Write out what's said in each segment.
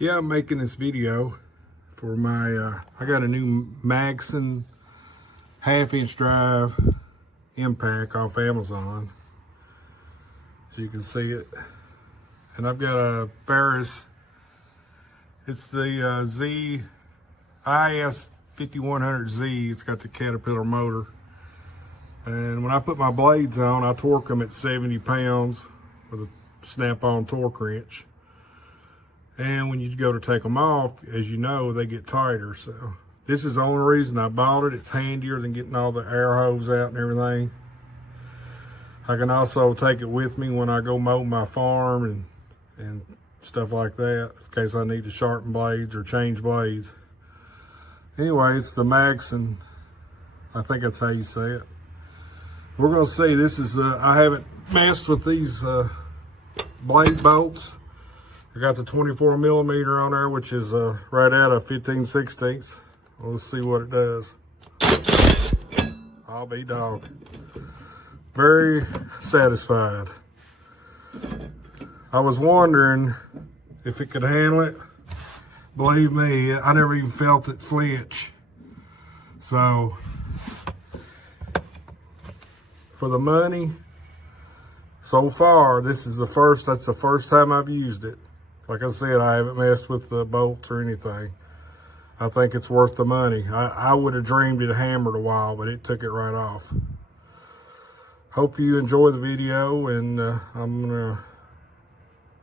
Yeah, I'm making this video for my, I got a new MAGSEN 1/2-inch drive impact off Amazon. As you can see it. And I've got a Ferris, it's the IS 5100Z, it's got the Caterpillar motor. And when I put my blades on, I torque them at 70 pounds with a snap-on torque wrench. And when you go to take them off, as you know, they get tighter. So this is the only reason I bought it. It's handier than getting all the air hose out and everything. I can also take it with me when I go mow my farm and stuff like that, in case I need to sharpen blades or change blades. Anyway, it's the MAGSEN. I think that's how you say it. We're gonna see. This is, I haven't messed with these blade bolts. I got the 24mm on there, which is right out of 15/16. Let's see what it does. I'll be dog. Very satisfied. I was wondering if it could handle it. Believe me, I never even felt it flinch. So, for the money, so far, that's the first time I've used it. Like I said, I haven't messed with the bolts or anything. I think it's worth the money. I would have dreamed it hammered a while, but it took it right off. Hope you enjoy the video, and I'm gonna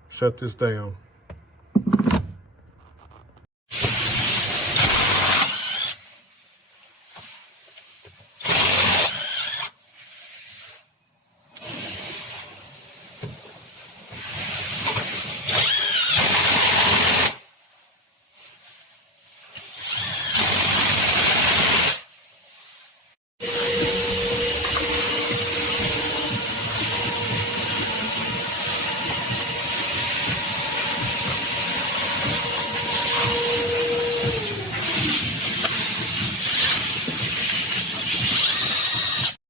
shut this down.